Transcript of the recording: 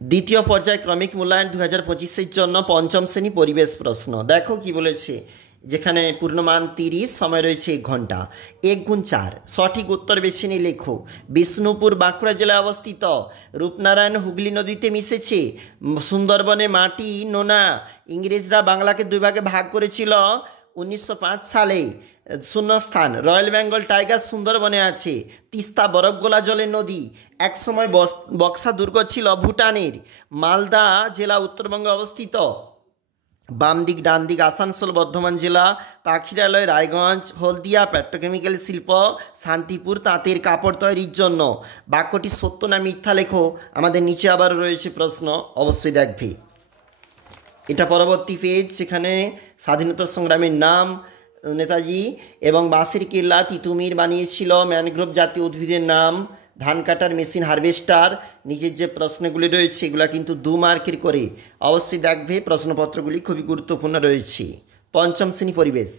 দ্বিতীয় পর্যায় ক্রমিক মূল্যায়ন 2025-এর জন্য পঞ্চম শ্রেণী পরিবেশ প্রশ্ন। দেখো কি বলেছে, যেখানে পূর্ণমান 30, সময় রয়েছে 1 ঘন্টা। 1 গুণ 4, সঠিক উত্তর বেছে নিয়ে লেখো। বিষ্ণুপুর বাঁকুড়া জেলায় অবস্থিত। রূপনারায়ণ হুগলি নদীতে মিশেছে। সুন্দরবনে মাটি নোনা। ইংরেজরা বাংলাকে 2 ভাগে ভাগ করেছিল 1905 সালে। শূন্যস্থান, রয়্যাল বেঙ্গল টাইগার সুন্দরবনে আছে। তিস্তা বরফ গোলা জলের নদী। একসময় বক্সা দুর্গ ছিল ভুটানের। মালদা জেলা উত্তরবঙ্গে অবস্থিত। বাম দিক ডান দিক আসানসোল বর্ধমান জেলা। পাখিরালয় রায়গঞ্জ। হলদিয়া পেট্রোকেমিক্যাল শিল্প। শান্তিপুর তাঁতের কাপড় তৈরির জন্য। বাক্যটি সত্য না মিথ্যা লেখো। আমাদের নিচে আবার রয়েছে প্রশ্ন, অবশ্যই দেখবে। এটা পরবর্তী পেজ, সেখানে স্বাধীনতা সংগ্রামের নাম নেতাজি এবং বাঁশের কেল্লা তিতুমির বানিয়েছিল। ম্যানগ্রোভ জাতীয় উদ্ভিদের নাম। ধান কাটার মেশিন হারভেস্টার। নিজের যে প্রশ্নগুলি রয়েছে এগুলো কিন্তু 2 মার্কের করে। অবশ্যই দেখবে, প্রশ্নপত্রগুলি খুবই গুরুত্বপূর্ণ রয়েছে। পঞ্চম শ্রেণী পরিবেশ।